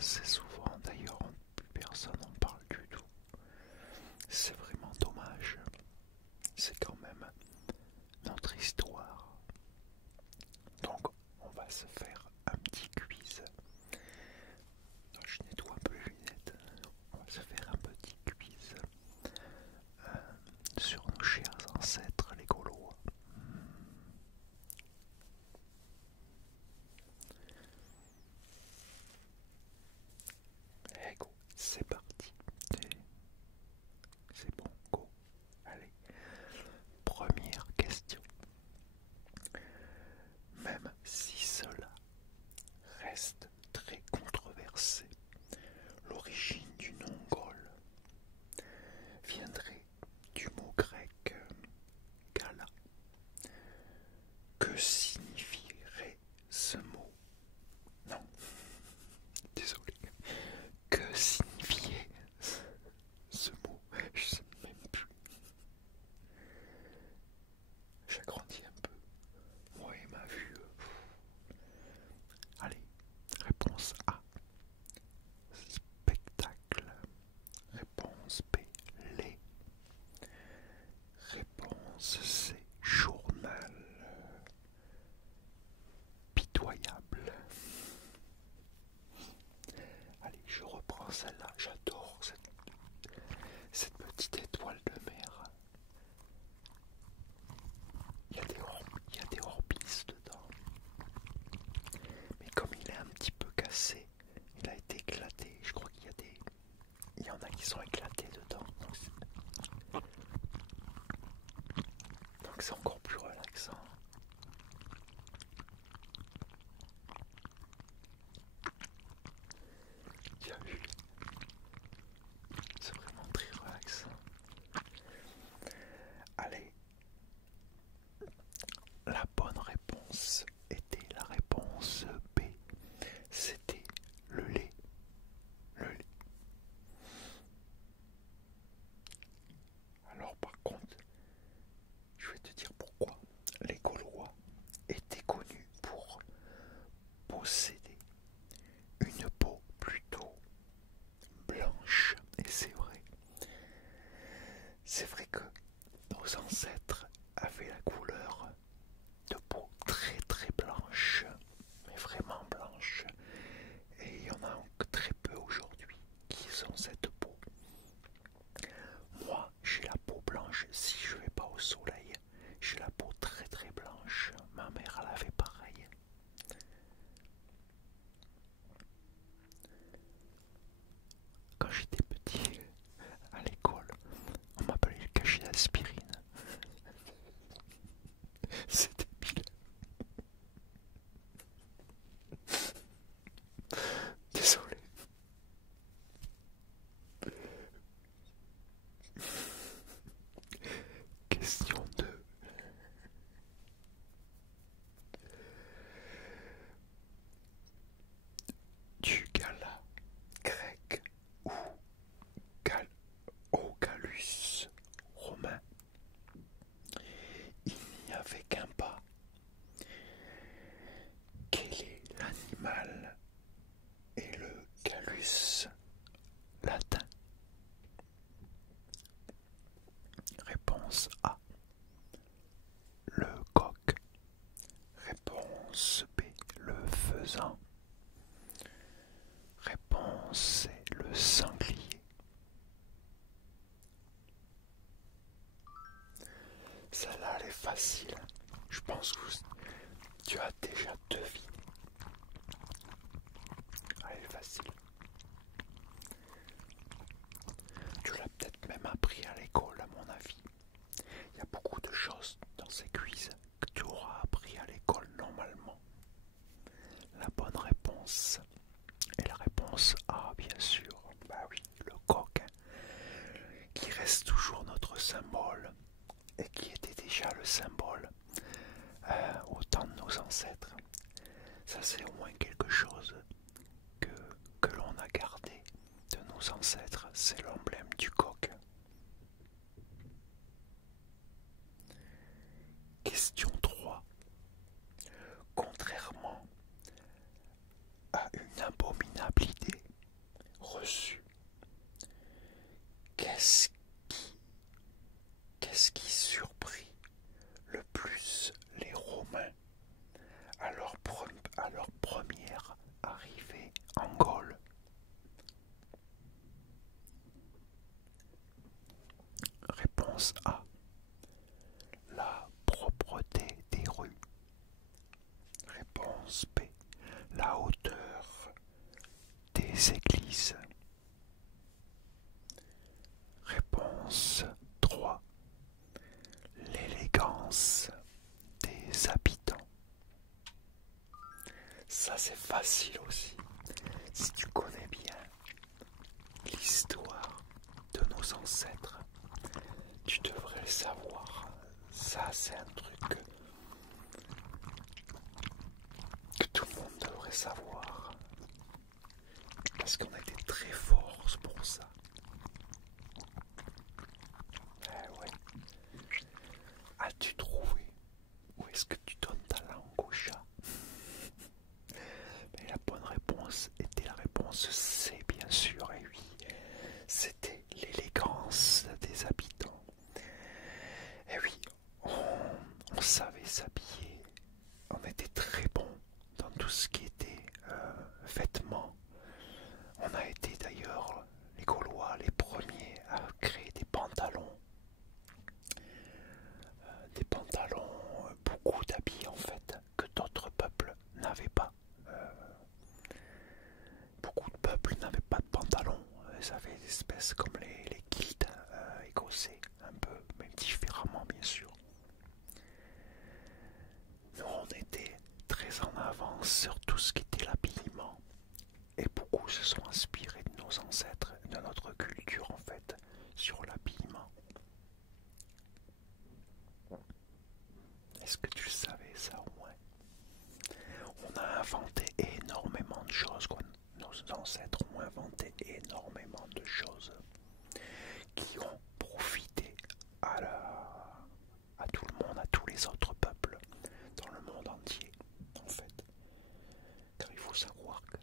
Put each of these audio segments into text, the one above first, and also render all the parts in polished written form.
assez souvent, d'ailleurs plus personne n'en parle du tout. C'est vraiment dommage. C'est quand même notre histoire. Donc on va se faire un petit quiz. Je nettoie un peu les lunettes. On va se faire un petit quiz sur nos chers ancêtres les Gaulois. Hey go, c'est parti. C'est bon, go. Allez, première question. Même si cela reste très controversé, l'origine du nom Gaule viendrait du mot grec gala. Que signifierait ce mot? Non, désolé. Que signifiait ce mot? Je sais même plus. J'agrandis un peu. Ouais, ma vue. Allez, réponse A. Spectacle. Réponse B. Lait. Réponse C. Journal. Pitoyable. Allez, je reprends celle-là. J'adore cette petite étoile de mer. Il y a des orbis dedans. Mais comme il est un petit peu cassé, il a été éclaté. Je crois il y en a qui sont éclatés dedans. Donc c'est encore plus relaxant. Tu as vu? C'est vraiment très relaxant. Allez. La bonne réponse était la réponse B. C'était le lait. Le lait. Alors par contre, je vais te dire pourquoi les Gaulois étaient connus pour posséder une peau plutôt blanche. Et c'est vrai. C'est vrai que nos ancêtres avaient la couleur de peau très très blanche, mais vraiment blanche. Et il y en a très peu aujourd'hui qui ont cette peau. Moi, j'ai la peau blanche si je vais pas au soleil. J'ai la peau très très blanche. Ma mère, elle avait pareil. Quand j'étais petit, à l'école, on m'appelait le cachet d'aspirine. C'était pile. Désolé. Question 2. Du gala grec ou au Gallus romain, il n'y avait qu'un pas. Quel est l'animal et le Gallus latin? Réponse A. Le coq. Réponse B. Le faisan. Réponse C. Le sanglier. Celle-là, elle est facile. Je pense que tu as déjà deviné. Elle est facile. Tu l'as peut-être même appris à l'école, à mon avis. Il y a beaucoup de choses dans ces quiz que tu auras appris à l'école normalement. La bonne réponse est la réponse A, bien sûr. Bah oui, le coq, qui reste toujours notre symbole et qui était déjà le symbole au temps de nos ancêtres. Ça, c'est au moins quelque chose que l'on a gardé de nos ancêtres. C'est l'emblème du coq. Question 3. Contrairement à une abominable idée, Réponse A. La propreté des rues. Réponse B. La hauteur des églises. Réponse 3. L'élégance des habitants. Ça c'est facile aussi. Si tu connais bien l'histoire de nos ancêtres, tu devrais le savoir. Ça c'est un truc que tout le monde devrait savoir. Parce qu'on était très forts pour ça. Eh ouais. As-tu trouvé? Où est-ce que tu donnes ta langue au chat? Mais la bonne réponse était la réponse C, bien sûr, et oui. C'était l'élégance des habitants. Et oui, on savait s'habiller. On était très bon dans tout ce qui était vêtements. On a été d'ailleurs, les Gaulois, les premiers à créer des pantalons. Beaucoup d'habits en fait, que d'autres peuples n'avaient pas. Beaucoup de peuples n'avaient pas de pantalons. Ils avaient des espèces comme les kilts écossais, un peu, mais différemment bien sûr. Nous, on était très en avance sur tout ce qui était l'habillement. Et beaucoup se sont inspirés de nos ancêtres, de notre culture en fait, sur l'habillement. Est-ce que tu le savais ça au moins? On a inventé énormément de choses, quoi. Nos ancêtres ont inventé énormément de choses qui ont profité à tout le monde, à tous les autres peuples dans le monde entier, en fait. Car il faut savoir que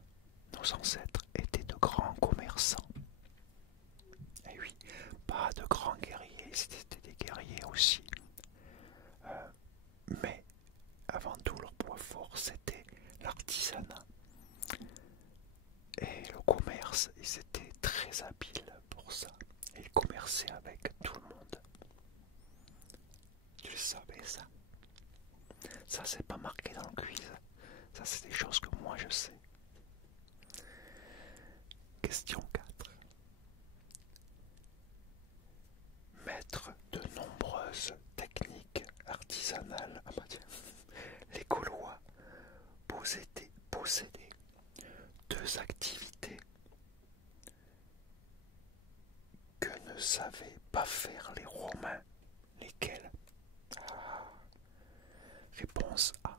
nos ancêtres étaient de grands commerçants. Et oui, pas de grands guerriers, c'était des guerriers aussi. Mais avant tout, leur point fort, c'était l'artisanat. Et le commerce, ils étaient très habiles pour ça. Ils commerçaient avec tout le monde. Tu le savais ça? Ça, c'est pas marqué dans le quiz. Ça, c'est des choses que moi, je sais. Question 4. Maître de nombreuses techniques artisanales. Ah bah tiens. Les Gaulois possédaient deux activités que ne savaient pas faire les Romains. Lesquelles? Réponse A.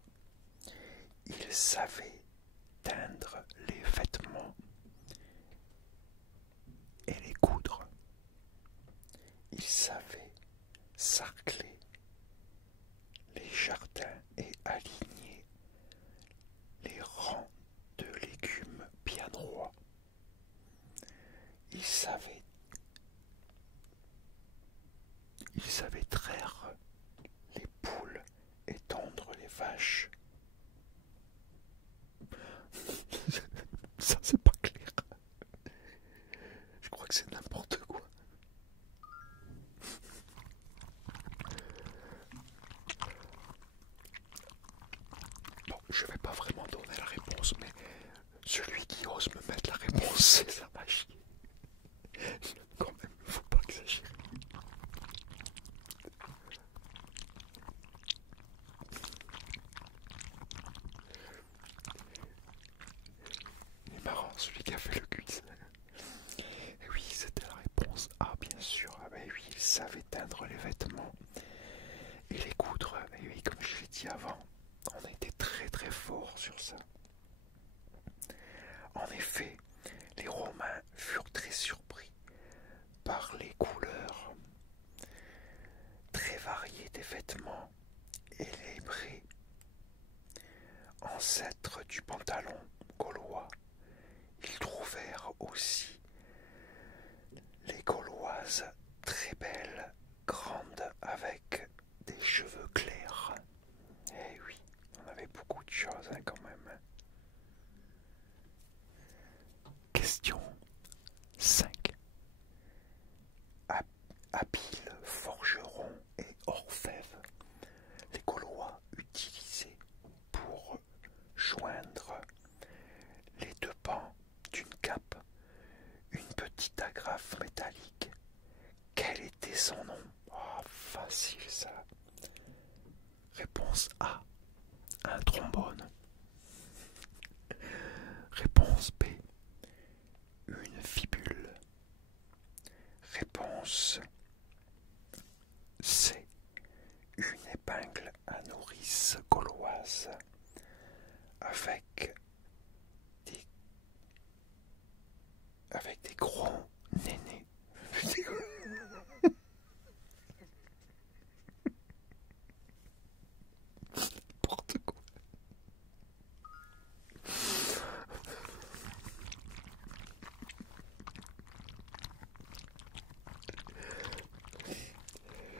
Ils savaient teindre les vêtements et les coudre. Ils savaient sarcler les jardins et aligner les rangs de légumes bien droits. Ils savaient traire les poules et tondre les vaches. Ça, c'est pas clair. Je crois que c'est n'importe quoi. Bon, je vais pas vraiment donner la réponse, mais celui qui ose me mettre la réponse, c'est ça va chier. Quand même, faut pas exagérer. Il est marrant, celui qui a fait le quiz. Et oui, c'était la réponse A, bien sûr. Ah ben oui, il savait teindre les vêtements et les coudre. Et oui, comme je l'ai dit avant, on a été très très fort sur ça. En effet, les Romains furent très surpris par les couleurs très variées des vêtements et les bris, ancêtres du pantalon gaulois. Ils trouvèrent aussi les Gauloises très belles, grandes, avec des cheveux clairs. Eh oui, on avait beaucoup de choses quand même. Question 5. Habile forgeron grave métallique. Quel était son nom? Oh, facile ça. Réponse A, un trombone. Réponse B, une fibule. Réponse C, une épingle à nourrice gauloise avec des gros nénés. N'importe quoi.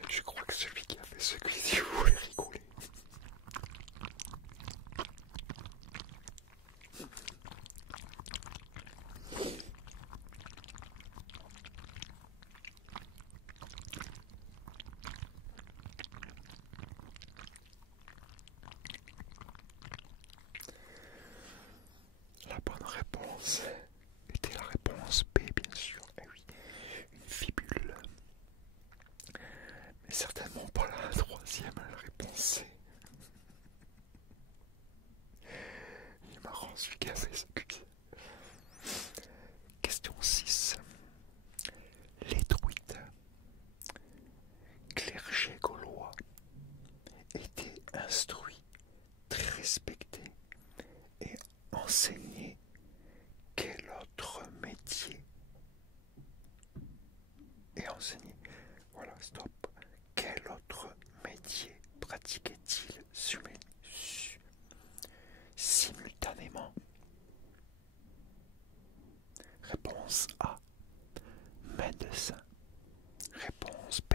Je crois que celui qui a fait ce quiz, il voulait rigoler. La bonne réponse était la réponse B, bien sûr. Eh oui, une fibule. Mais certainement pas la troisième, la réponse C. Il est marrant celui qui a fait ce quiz. Question 6. Les druides, clergés gaulois, étaient instruits, très respectés et enseignés. Quel autre métier est enseigné? Voilà, stop. Quel autre métier pratiquait-il simultanément? Réponse A, médecin. Réponse B,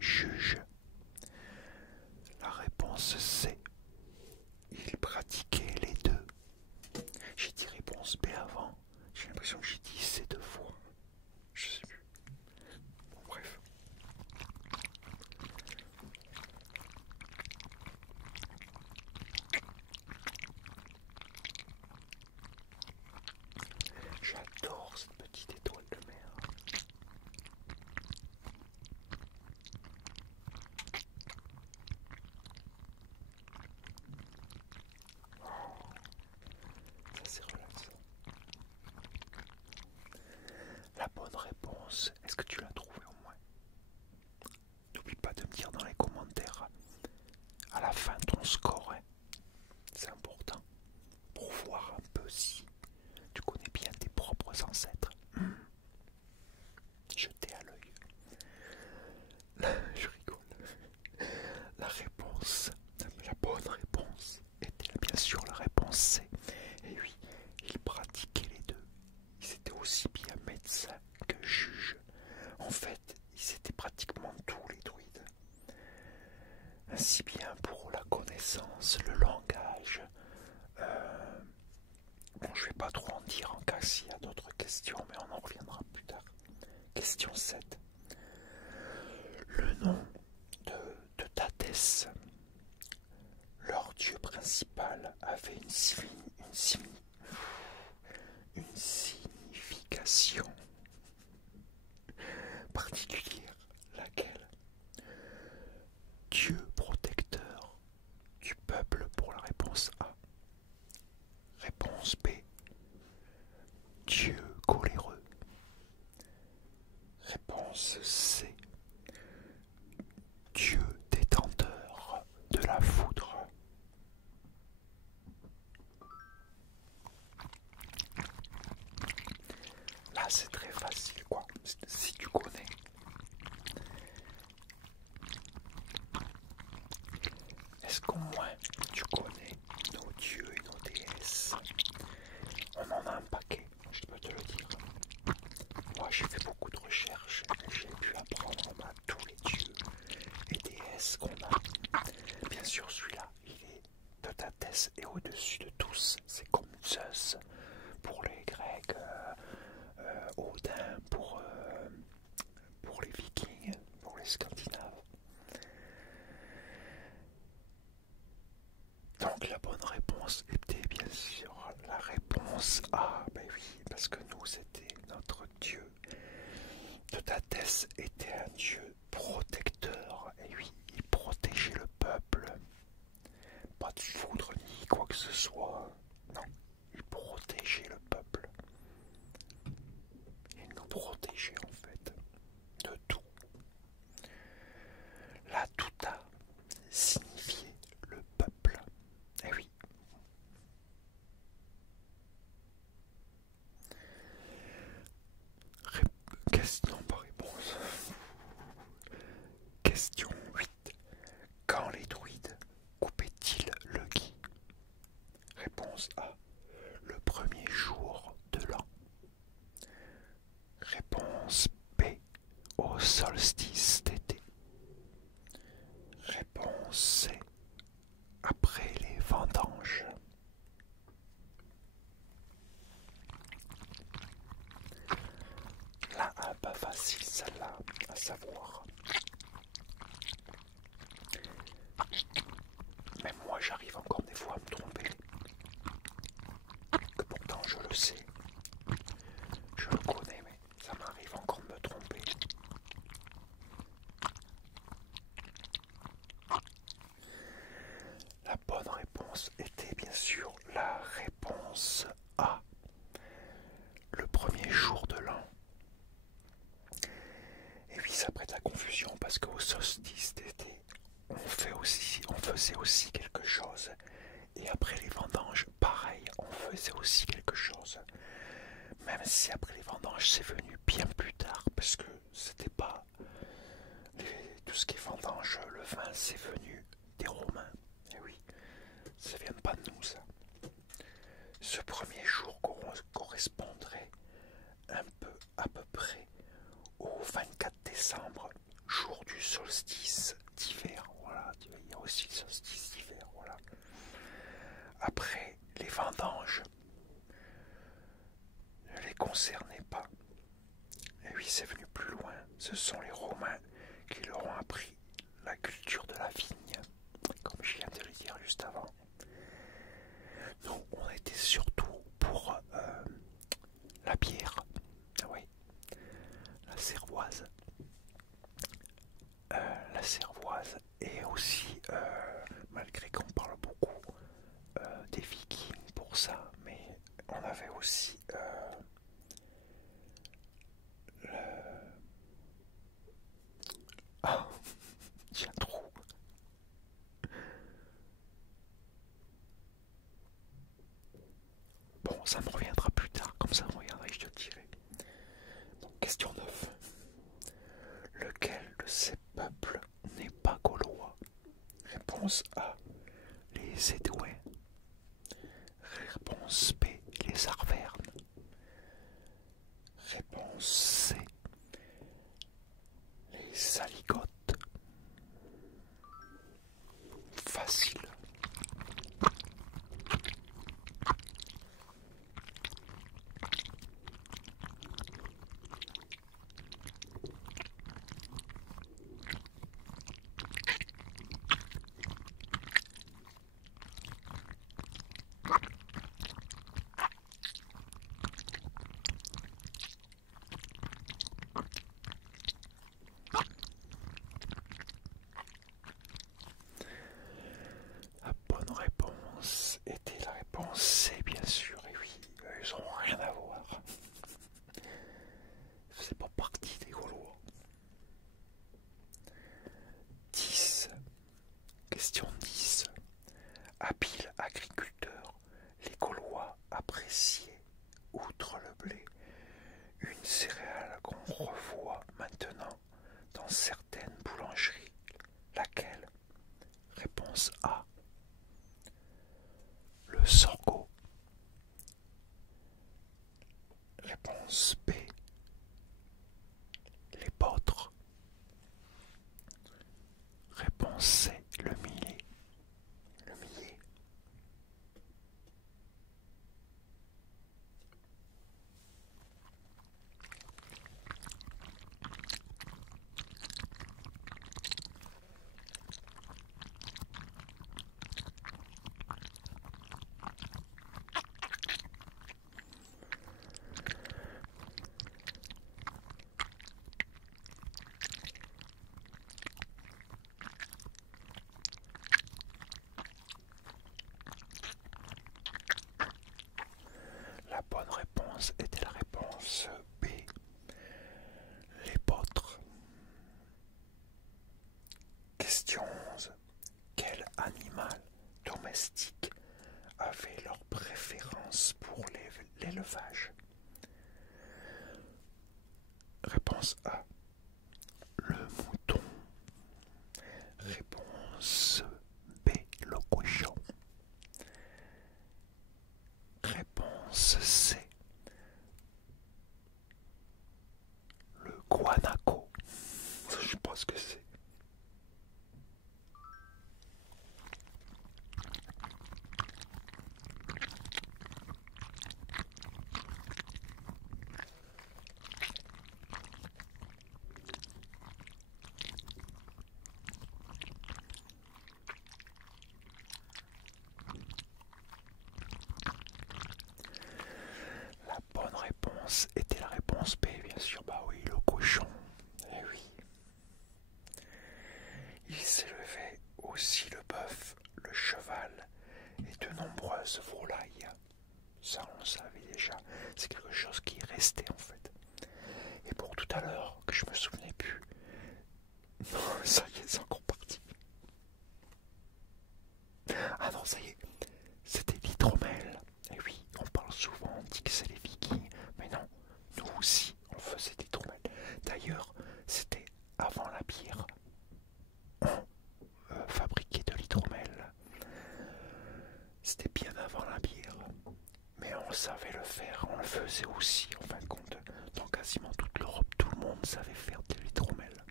juge. La réponse C, il pratiquait les deux. J'ai dit réponse B avant. J'ai l'impression que j'ai dit C deux fois. Je sais plus. Bon, bref. J'adore cette petite étoile de mer. Ça c'est relaxant. La bonne réponse, est-ce que tu l'as trouvée au moins? N'oublie pas de me dire dans les commentaires à la fin ton score. Hein. C'est important pour voir un peu si tu connais bien tes propres ancêtres. Jeter à l'œil. Je rigole. La réponse, la bonne réponse était bien sûr la réponse C. Et oui, ils pratiquaient les deux. Ils étaient aussi bien médecins que juges. En fait, ils étaient pratiquement tous les druides. Ainsi bien pour la connaissance, le langage. Bon, je vais pas trop en dire en cas s'il y a d'autres questions, mais on en reviendra plus tard. Question 7. Le nom de Tadès, leur dieu principal, avait une signification particulière, laquelle? Dieu protecteur du peuple pour la réponse A. Réponse B. Dieu coléreux. Réponse C. Dieu détenteur de la foudre. Là c'est très facile quoi, si tu connais. Est-ce qu'au moins tu connais nos dieux et nos déesses? On en a un paquet, je peux te le dire. Moi j'ai fait beaucoup de recherches et j'ai pu apprendre tous les dieux et déesses qu'on a. Bien sûr celui-là, il est de Tadès et au-dessus de tous. C'est comme Zeus pour les Grecs, Odin pour les Vikings, pour les Scandinaves. Donc la bonne réponse était bien sûr la réponse A. Ben oui, parce que nous c'était notre Dieu. Hadès était un dieu protecteur, et oui, il protégeait le peuple. Pas de foudre ni quoi que ce soit. Non, il protégeait le peuple. Il nous protégeait en fait de tout. La Tuta signifiait le peuple. Eh oui. Question par réponse. Question 8. Quand les druides coupaient-ils le gui? Réponse A. Le premier jour de l'an. Réponse B. Au solstice d'été. Réponse C. Après les vendanges. Là, pas facile celle-là à savoir. Même moi j'arrive encore des fois à me tromper. Que pourtant je le sais. Je le connais mais ça m'arrive encore de me tromper. La bonne réponse était bien sûr la réponse A. Le premier jour de l'an. Et oui, ça prête à confusion parce qu'au solstice d'été, on faisait aussi quelque chose. Et après les vendanges, pareil, on faisait aussi quelque chose. Même si après les vendanges, c'est venu bien plus tard, parce que c'était pas tout ce qui est vendange, le vin, c'est venu des Romains. Et oui, ça vient pas de nous, ça. Ce premier jour correspondrait à peu près au 24 décembre, jour du solstice d'hiver. Voilà, il y a aussi le solstice d'hiver. Voilà. Après, les vendanges ne les concernaient pas. Et oui, c'est venu plus loin. Ce sont les Romains qui leur ont appris la culture de la vigne, comme je viens de le dire juste avant. Nous, on était surtout pour la bière. Oui, la cervoise. La cervoise et aussi, malgré qu'on parle beaucoup des Vikings pour ça, mais on avait aussi le... Ah, j'ai un trou. Bon, ça me reviendra plus tard, comme ça me reviendra et je te dirai. Donc, question 9. Lequel de ces peuples n'est pas gaulois? Réponse A. Les Édouins. Réponse B. Les Arvernes. Réponse C. Les Saligotes. Facile. La bonne réponse était la réponse C, bien sûr. Et oui, ils n'ont rien à voir. C'est pas partie des Gaulois. 10. Question 10. Habiles agriculteurs, les Gaulois appréciaient, outre le blé, une céréale qu'on revoit maintenant dans certaines boulangeries. Laquelle? Réponse A. Le sorgho. Réponse B. Les potres. Réponse C. Le millet. Le millet. réponse était la réponse B, bien sûr. Bah oui, le cochon. Eh oui. Il s'élevait aussi le bœuf, le cheval et de nombreuses volailles. Ça, on le savait déjà. C'est quelque chose qui est resté en fait. Et pour tout à l'heure, que je me souvenais plus. Ça y est, c'est encore parti. Ah non, ça y est. C'était l'hydromel. Et oui, on parle souvent, on dit que c'est les Vikings. Mais non, nous aussi, on faisait de l'hydromel. D'ailleurs, c'était avant la bière. On fabriquait de l'hydromel. C'était bien avant la bière. Mais on savait le faire, on le faisait aussi en fin de compte. Dans quasiment toute l'Europe, tout le monde savait faire de l'hydromel.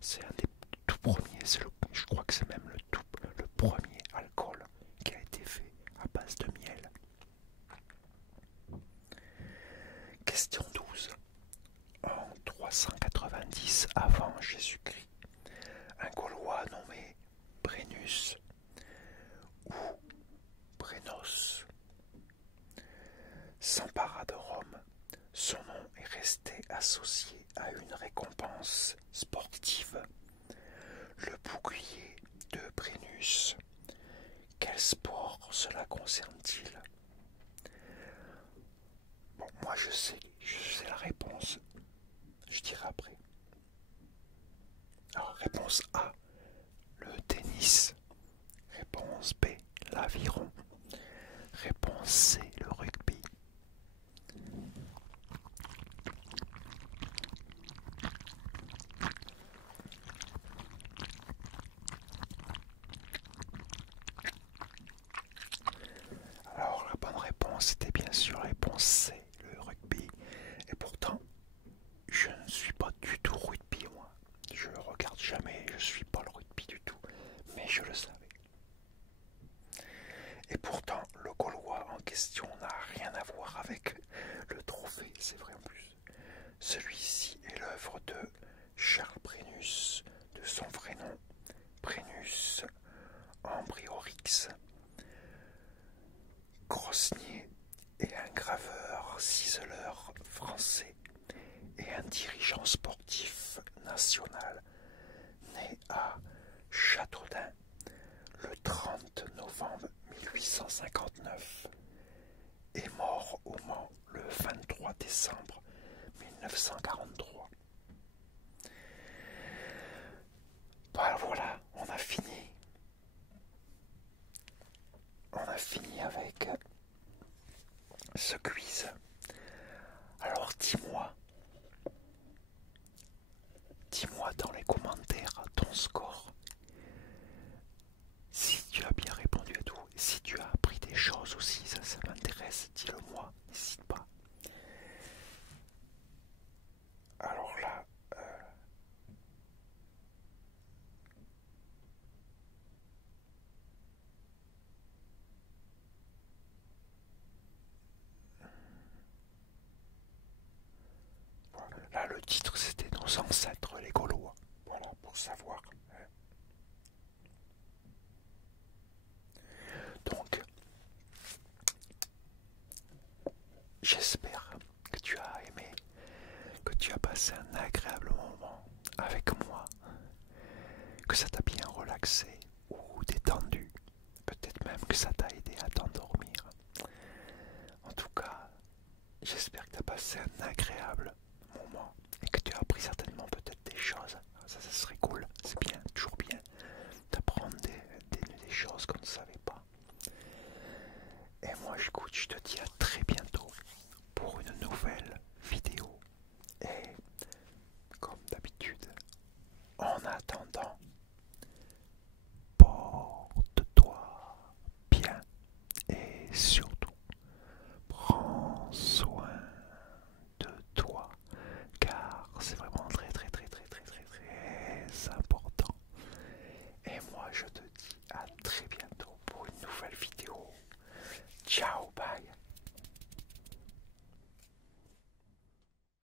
C'est un des tout premiers, je crois que c'est même le premier alcool qui a été fait à base de miel. Question 12. En 390 avant Jésus-Christ, un Gaulois nommé Brennus ou Brennos s'empara de Rome. Son nom est resté associé à une récompense sportive, le bouclier de Brennus. Quel sport cela concerne-t-il? Bon, moi je sais la réponse. Je dirai après. Alors, réponse A, le tennis. Réponse B, l'aviron. Réponse C, le rugby. Alors, la bonne réponse était bien sûr la réponse C, le rugby. Et pourtant, je ne suis pas du tout rugby, moi. Je ne regarde jamais, je ne suis pas le rugby du tout. Mais je le savais. Et pourtant, le Gaulois en question n'a rien à voir avec le trophée, c'est vrai en plus. Celui-ci est l'œuvre de Charles Brennus, de son vrai nom, Brennus Ambriorix, grossnier et un graveur ciseleur français et un dirigeant sportif national, né à Châteaudun le 30 novembre 1859 et mort au Mans le 23 décembre 1943. Voilà, on a fini. On a fini avec ce quiz. Alors dis-moi dans les commentaires ton score. Si tu as bien répondu à tout, si tu as appris des choses aussi, ça m'intéresse, dis-le moi, n'hésite pas. Alors là, là le titre c'était nos ancêtres les Gaulois. Voilà, pour savoir. Donc, j'espère que tu as aimé, que tu as passé un agréable moment avec moi, que ça t'a bien relaxé ou détendu, peut-être même que ça t'a aidé à t'endormir. En tout cas, j'espère que tu as passé un agréable moment et que tu as appris certainement peut-être des choses. Ça serait cool, c'est bien, toujours bien d'apprendre des choses qu'on ne savait pas. Et moi, écoute, je te dis à très bientôt pour une nouvelle vidéo. Et comme d'habitude, en attendant, porte-toi bien et surtout